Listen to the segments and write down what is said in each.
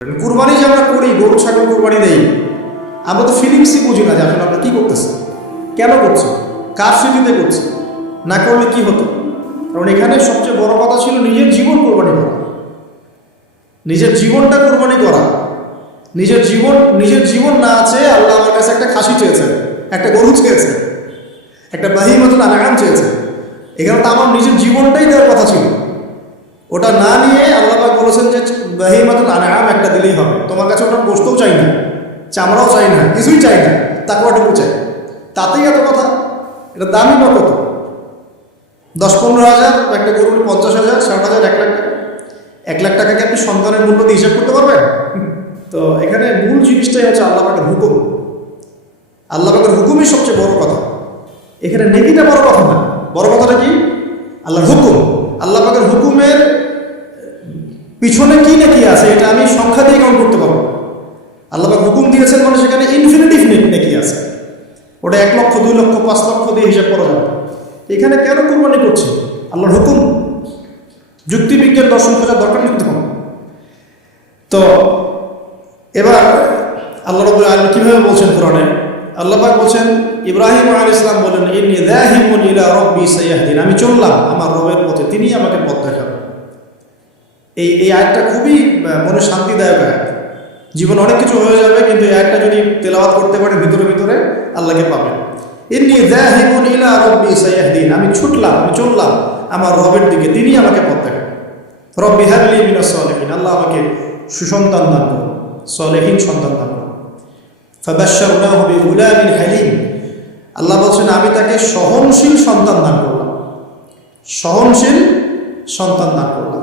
কুরবানি যে আমরা করি, গরু, ছাগল কুরবানি দেই, আমরা তো ফিলিংসই বুঝি না যে আসলে আমরা কি করতেছি। কেন করছি? কার স্মৃতিতে করছি? না করলে কি হতো? কারণ এখানে সবচেয়ে বড় কথা ছিল নিজের জীবন কোরবানি করা। নিজের জীবনটা কোরবানি করা। নিজের জীবন নিজের জীবন না আছে আল্লাহ আমার কাছে একটা খাসি চেয়েছে একটা গরু চেয়েছে একটা বাহি মতন আনাগাম চেয়েছে এখানে তো আমার নিজের জীবনটাই দেওয়ার কথা ছিল। ওটা না নিয়ে আল্লাহ বলেছেন যে বাহিমাতুল আনাম একটা দিলেই হবে। তোমার কাছে ওটা বসতেও চাই না, চামড়াও চাই না, কিছুই চাই না তাকুয়াটুকু চাই তাতেই এত কথা? এটা দামই বা কত? দশ পনেরো হাজার, একটা গরুর পঞ্চাশ হাজার, ষাট হাজার, এক লাখ টাকা। এক লাখ টাকাকে আপনি সন্তানের মূল্য দিয়ে হিসাব করতে পারবেন? তো এখানে মূল জিনিসটাই হচ্ছে আল্লাহ পাকের হুকুম। আল্লাহ পাকের হুকুমই সবচেয়ে বড় কথা। এখানে নেকিটা বড় কথা না। বড় কথাটা কি? আল্লাহর হুকুম। আল্লাহ পাকের হুকুমের পিছনে কি নাকি আছে, এটা আমি সংখ্যা দিয়ে কাউন্ট করতে পারব। আল্লাহ হুকুম দিয়েছেন মানে সেখানে ইনফিনিটিভ নাকি আছে। ওটা এক লক্ষ, দুই লক্ষ, পাঁচ লক্ষ দিয়ে হিসাব করা যাবে। এখানে কেন কোরবানি করছে? আল্লাহর হুকুম। যুক্তিবিজ্ঞান দর্শন খোঁজার দরকার নেই তখন তো, এবার আল্লাহ রবুল আলম কীভাবে বলছেন কোরআনে? আল্লাহ পাক বলছেন, ইব্রাহিম আল ইসলাম বলেন আমি চললাম আমার রবের পথে তিনি আমাকে পথ দেখাবেন। এই এই আয়টা খুবই মনে শান্তিদায়ক আয়াত। জীবন অনেক কিছু হয়ে যাবে, কিন্তু এই আয়টা যদি তেলাওয়াত করতে পারে ভিতরে ভিতরে, আল্লাহকে পাবেন এমনি দাহিমুন ইলা রব্বি সাইয়াহদিন। আমি ছুটলাম, আমি চললাম, আমার রবের দিকে, তিনি আমাকে পথ দেখাবেন রব্বি হাবলি মিনাস সালিহিন। আল্লাহ আমাকে সুসন্তান দান করুন, সলেহীন সন্তান দান করুন। ফাবাশশারনাহু বিগুলামিন হালিম। আল্লাহ বলছেন, আমি তাকে সহনশীল সন্তান দান করলাম। সহনশীল সন্তান দান করলাম।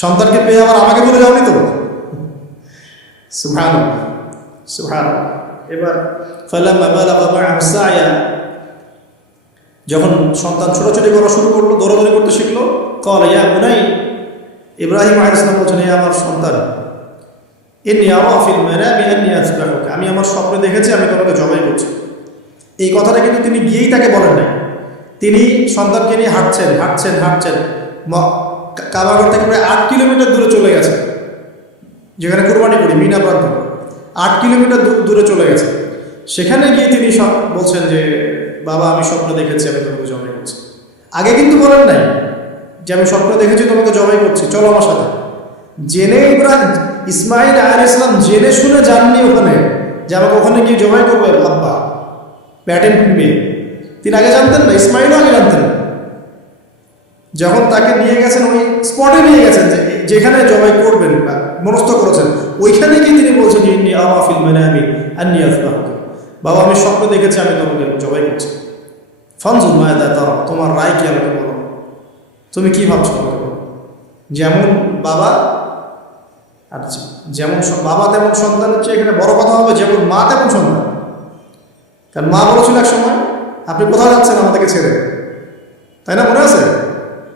সন্তানকে পেয়ে আবার আমাকে বলে যাওনি তো? সুহান সুহান এবার মাআহু যখন সন্তান ছোটাছুটি করা শুরু করল, দৌড়াদৌড়ি করতে শিখলো কল ইয়া বুনাই, ইব্রাহিম আলাইহিস সালাম বলছেন, হে আমার সন্তান আমি আমার স্বপ্নে দেখেছি, আমি তোমাকে জবাই করছি। এই কথাটা কিন্তু তিনি গিয়েই তাকে বলেন নাই। তিনি সন্তানকে নিয়ে হাঁটছেন হাঁটছেন হাঁটছেন। কাবাগর থেকে প্রায় আট কিলোমিটার দূরে চলে গেছে। যেখানে কুরবানি করি, মিনা প্রান্ত। আট কিলোমিটার দূরে চলে গেছে। সেখানে গিয়ে তিনি সব বলছেন যে, বাবা, আমি স্বপ্ন দেখেছি, আমি তোমাকে জবাই করছি। আগে কিন্তু বলেন নাই যে, আমি স্বপ্ন দেখেছি, তোমাকে জবাই করছি। চলো আমার সাথে। জেনে ইব্রাহিম ইসমাইল আল ইসলাম জেনে শুনে যাননি ওখানে যে, আমাকে ওখানে গিয়ে জবাই করবে আব্বা। প্যাটেন্ট মেয়ে। তিনি আগে জানতেন না, ইসমাইলও আগে জানতেন না। যখন তাকে নিয়ে গেছেন ওই স্পটে নিয়ে গেছেন যে যেখানে জবাই করবেন বা মনস্থ করেছেন, ওইখানে গিয়ে তিনি বলছেন, ইন্নি ফিল মানে আমি আন্নি আসবাহকে বাবা, আমি স্বপ্ন দেখেছি, আমি তোমাকে জবাই করছি। ফানজুল মায়দা তারা, তোমার রায় কি আমাকে বলো? তুমি কি ভাবছ যেমন বাবা আচ্ছা যেমন বাবা তেমন সন্তান হচ্ছে, এখানে বড় কথা হবে, যেমন মা তেমন সন্তান। কারণ মা বলেছিল এক সময়, আপনি কোথাও যাচ্ছেন আমাদেরকে ছেড়ে? তাই না, মনে আছে?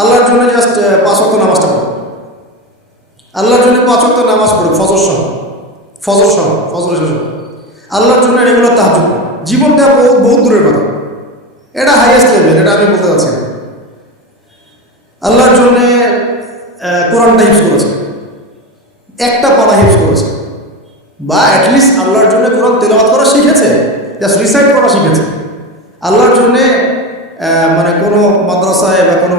আল্লাহর জন্য জাস্ট পাঁচ অক্ট নামাজটা পড়ো আল্লাহর জন্য পাঁচ অক্ট নামাজ পড়ো ফজর সহ। ফজর সহ ফজর সহ আল্লাহর জন্য রেগুলার তাহাজ জীবন দেওয়া বহু বহুত দূরের কথা। এটা হাইয়েস্ট লেভেল এটা আমি বলতে চাচ্ছি। আল্লাহর জন্যে কোরআনটা হিফজ করেছে একটা পড়া হিফজ করেছে বা অ্যাটলিস্ট আল্লাহর জন্য কোরআন তেলাওয়াত করা শিখেছে। জাস্ট রিসাইট করা শিখেছে। আল্লাহর জন্যে মানে কোনো মাদ্রাসায় বা কোনো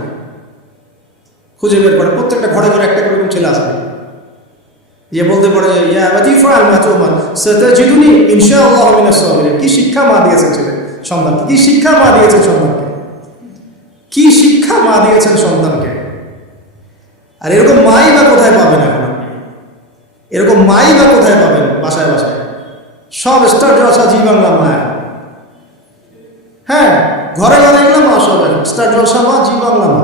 খুঁজে বের করে প্রত্যেকটা ঘরে ঘরে একটা এরকম ছেলে আসবে যে বলতে পারে, ইয়া মা ইনশাআল্লাহ কি শিক্ষা মা দিয়েছেন ছেলে, সন্তানকে? কি শিক্ষা মা দিয়েছেন সন্তানকে? কি শিক্ষা মা দিয়েছেন সন্তানকে? আর এরকম মাই বা কোথায় পাবেন এখন? এরকম মাই বা কোথায় পাবেন বাসায় বাসায়? সব স্টার জলসা জি বাংলা মায়া হ্যাঁ ঘরে ঘরে এগুলো মা সব। স্টার জলসা মা, জি বাংলা মা।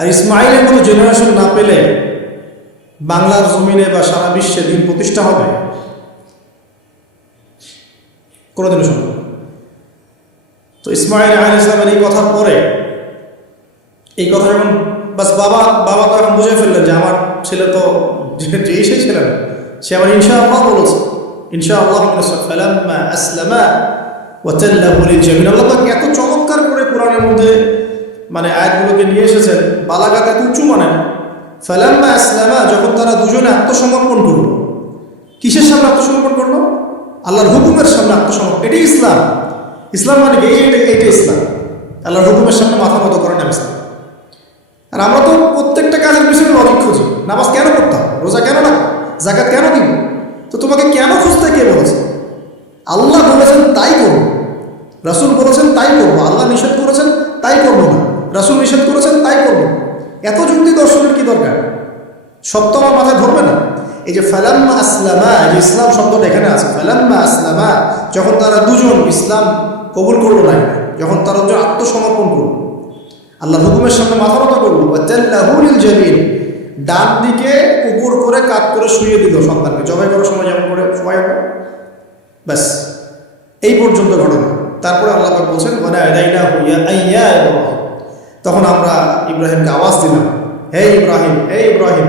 আর ইসমাইলের মতো জেনারেশন না পেলে বাংলার জমিনে বা সারা বিশ্বে দিন প্রতিষ্ঠা হবে কোনোদিনও সম্ভব। তো ইসমাইল আলী ইসলামের এই কথার পরে, এই কথা যখন বাস বাবা বাবা তো এখন বুঝে ফেললেন যে আমার ছেলে তো যে- যেই সেই ছেলে না। সে আবার ইনশা আল্লাহ বলেছে ইনশা আল্লাহ আসলামা ওয়াতাল্লাহু লিলজামিন আল্লাহ এত চমৎকার করে কোরআনের মধ্যে মানে আয়াতগুলোকে নিয়ে এসেছেন, বালাগাত এত উঁচু মানে ফালাম্মা যখন তারা দুজনে আত্মসমর্পণ করল। কিসের সামনে আত্মসমর্পণ করল? আল্লাহর হুকুমের সামনে আত্মসমর্পণ। এটাই ইসলাম। ইসলাম মানে? এই এটা- ইসলাম। আল্লাহর হুকুমের সামনে মাথা মতো করে নাম ইসলাম। আর আমরা তো প্রত্যেকটা কাজের পিছনে লজিক খুঁজি। নামাজ কেন পড়তাম রোজা কেন না জাকাত কেন দিব? তো তোমাকে কেন খুঁজতে কে বলেছে? আল্লাহ বলেছেন, তাই করব। রাসুল বলেছেন, তাই করব। আল্লাহ নিষেধ করেছেন, তাই করব না। রাসুল নিষেধ করেছেন, তাই করব। এত যুক্তি দর্শনের কি দরকার? তো আমার মাথায় ধরবে না। এই যে ফালাম্মা আসলামা যে ইসলাম শব্দটা এখানে আছে। ফালাম্মা আসলামা, যখন তারা দুজন ইসলাম কবুল করল না, যখন তারা দুজন আত্মসমর্পণ করল, আল্লাহর হুকুমের সামনে মাথা মতো করল ওয়াতাল্লাহুল জামিন ডান দিকে কুকুর করে কাত করে শুয়ে দিল সন্তানকে। জবাই করার সময় যেমন করে সবাই ব্যাস, এই পর্যন্ত ঘটনা। তারপরে আল্লাহ বলছেন মানে আইয়া তখন আমরা ইব্রাহিমকে আওয়াজ দিলাম, হে ইব্রাহিম হে ইব্রাহিম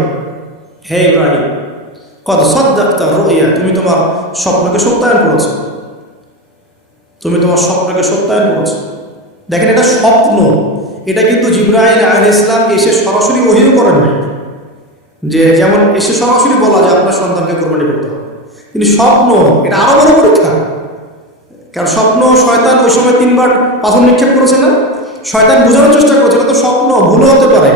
হে ইব্রাহিম কত সদ্দাক্তা রইয়া, তুমি তোমার স্বপ্নকে সত্যায়ন করেছ। তুমি তোমার স্বপ্নকে সত্যায়ন করেছ। দেখেন এটা স্বপ্ন। এটা কিন্তু জিব্রাহিম আল ইসলাম এসে সরাসরি ওহিও করেন নাই। যে যেমন এসে সরাসরি বলা যায়, আপনার সন্তানকে কোরবানি করতে হবে। কিন্তু স্বপ্ন, এটা আরও বড় পরীক্ষা। কারণ স্বপ্ন শয়তান ওই সময় তিনবার পাথর নিক্ষেপ করেছে না? শয়তান বোঝানোর চেষ্টা করছে, এটা তো স্বপ্ন, ভুলও হতে পারে।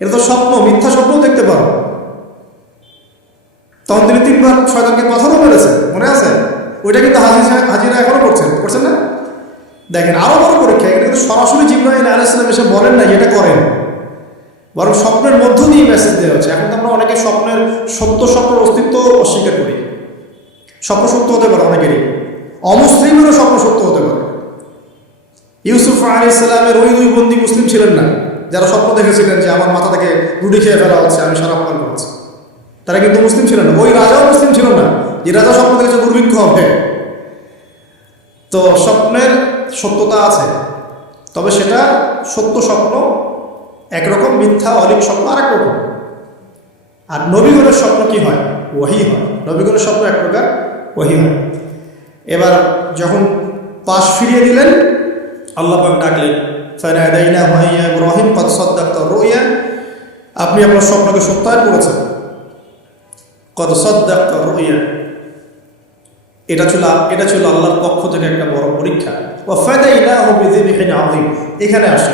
এটা তো স্বপ্ন, মিথ্যা স্বপ্নও দেখতে পারো। তখন তিনি তিনবার শয়তানকে পাথরও মেরেছে, মনে আছে? ওইটা কিন্তু হাজিরা হাজিরা এখনও করছেন করছেন না? দেখেন, আরও বড় পরীক্ষা এটা কিন্তু সরাসরি জিব্রাহিম আলাইসালাম এসে বলেন না এটা করেন। বরং স্বপ্নের মধ্য দিয়ে মেসেজ দেওয়া হচ্ছে। এখন তো আমরা অনেকে স্বপ্নের সত্য, স্বপ্নের অস্তিত্ব অস্বীকার করি। স্বপ্ন সত্য হতে পারে অনেকেরই। অমুসলিমেরও স্বপ্ন সত্য হতে পারে। ইউসুফ আলী ইসলামের ওই দুই বন্দী মুসলিম ছিলেন না। যারা স্বপ্ন দেখেছিলেন যে আমার মাথা থেকে রুটি খেয়ে ফেলা হচ্ছে, আমি সারা পান করছি। তারা কিন্তু মুসলিম ছিলেন না। ওই রাজাও মুসলিম ছিল না। যে রাজা স্বপ্ন দেখেছে দুর্ভিক্ষ হবে। তো স্বপ্নের সত্যতা আছে। তবে সেটা সত্য স্বপ্ন, একরকম মিথ্যা, অলিক স্বপ্ন আর এক রকম। আর নবীগণের স্বপ্ন কি হয়? ওহি হয়। নবীগণের স্বপ্ন এক প্রকার ওহি হয়। এবার যখন পাশ ফিরিয়ে দিলেন আল্লাহ ডাকলেন ফানাদাইনা কদ আপনি আপনার স্বপ্নকে সত্যায়ন করেছেন। কত সাদ্দাকতা এটা ছিল এটা ছিল আল্লাহর পক্ষ থেকে একটা বড় পরীক্ষা। এখানে আসে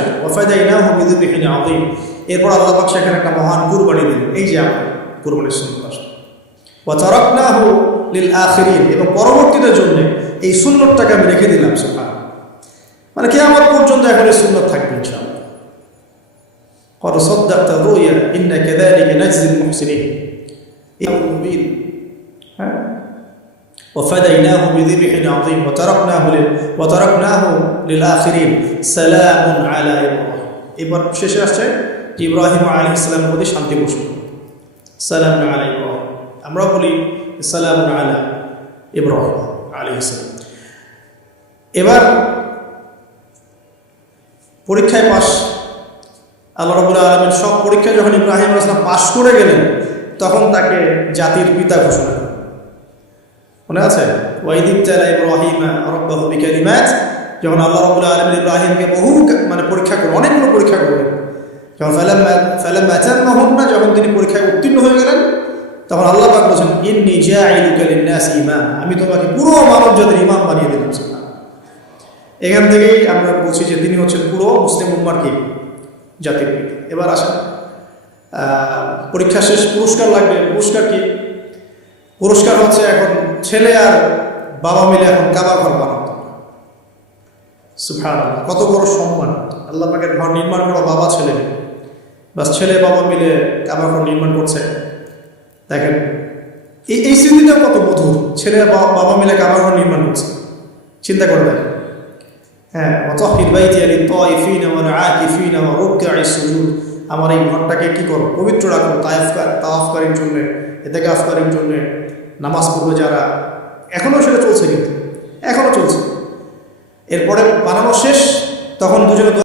এরপর আল্লাহ সেখানে একটা মহান কুরবানি দিলেন। এই যে আমরা কুরবানির আখিরিন। এবং পরবর্তীদের জন্য এই সুন্নতটাকে আমি রেখে দিলাম সুবহান মানে কিয়ামত পর্যন্ত এখন এই সুন্নত থাকবে ইনশাআল্লাহ قد صدقت الرؤيا إن كذلك نجزي المحسنين হ্যাঁ وفديناه بذبح عظيم وتركناه لل... وتركناه للآخرين سلام على إبراهيم এবার শেষে আসছে যে ইব্রাহিম আলী ইসলামের প্রতি শান্তি বসুন সালাম আলা ইব্রাহিম আমরা বলি সালাম আলা ইব্রাহিম আলী ইসলাম এবার পরীক্ষায় পাশ। আল্লাহ রবুল আলমের সব পরীক্ষায় যখন ইব্রাহিম আসলাম পাশ করে গেলেন, তখন তাকে জাতির পিতা ঘোষণা মনে আছে? ওয়াইদিব চালা ইব্রাহিম রব্বাহু বিকালিমাত, যখন আল্লাহ রবুল আলমিন ইব্রাহিমকে বহু মানে পরীক্ষা করলেন অনেকগুলো পরীক্ষা করলেন। যখন ফেলাম ফেলাম ম্যাচান্ন না যখন তিনি পরীক্ষায় উত্তীর্ণ হয়ে গেলেন, তখন আল্লাহ পাক বলছেন, ইন্নি লিন্নাস ইমাম। আমি তোমাকে পুরো মানব জাতির ইমাম বানিয়ে সুবহানাল্লাহ। এখান থেকেই আমরা বলছি যে তিনি হচ্ছেন পুরো মুসলিম উম্মার কি? জাতির পিতা। এবার আসেন পরীক্ষা শেষ, পুরস্কার লাগবে। পুরস্কার কি? পুরস্কার হচ্ছে এখন ছেলে আর বাবা মিলে এখন কাবা ঘর বানাতো কত বড় সম্মান। আল্লাহ পাকের ঘর নির্মাণ করা, বাবা, ছেলে। বাস ছেলে, বাবা মিলে কাবা ঘর নির্মাণ করছে। দেখেন, এই এই স্মৃতিটা কত মধুর। ছেলে বাবা মিলে কাবা ঘর নির্মাণ করছে। চিন্তা করে দেখেন। হ্যাঁ অতহির বাইতি আলী তয়ফিন আমার এই ঘরটাকে কি করো? পবিত্র রাখো তাইফকার তাওয়াফকারীর জন্য এতেকাফকারীর জন্য, নামাজ পড়বে যারা। এখনও সেটা চলছে কিন্তু এখনও চলছে। এরপরে বানানো শেষ, তখন দুজনে